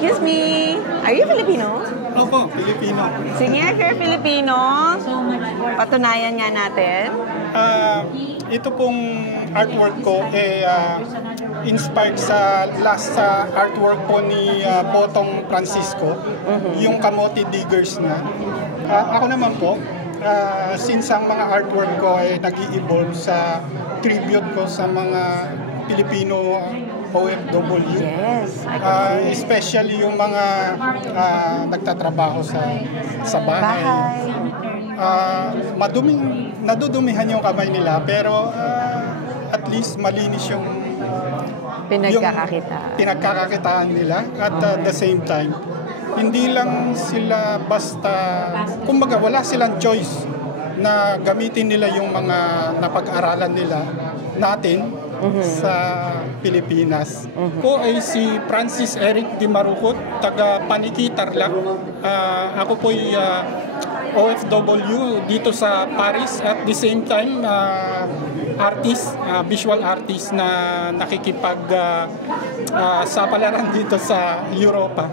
Excuse me, are you Filipino? Opo, Pilipino. Sige, if you're Filipino, patunayan nga natin. Ito pong artwork ko inspired sa last artwork po ni Botong Francisco, yung Kamote Diggers na. Ako naman po, since ang mga artwork ko ay nag-i-evolve sa tribute ko sa mga Pilipino OFW. Yes, especially yung mga nagtatrabaho sa bahay. Nadudumihan yung kamay nila, pero at least malinis yung pinagkakakitaan nila. At the same time, hindi lang sila basta, kumbaga wala silang choice na gamitin nila yung mga napag-aralan nila natin sa Pilipinas. Ko ay si Francis Eric Di Marukot, taga Paniki, Tarlac. Ako po ay OFW dito sa Paris, at the same time artist, visual artist na nakikipag sapalaran dito sa Europa.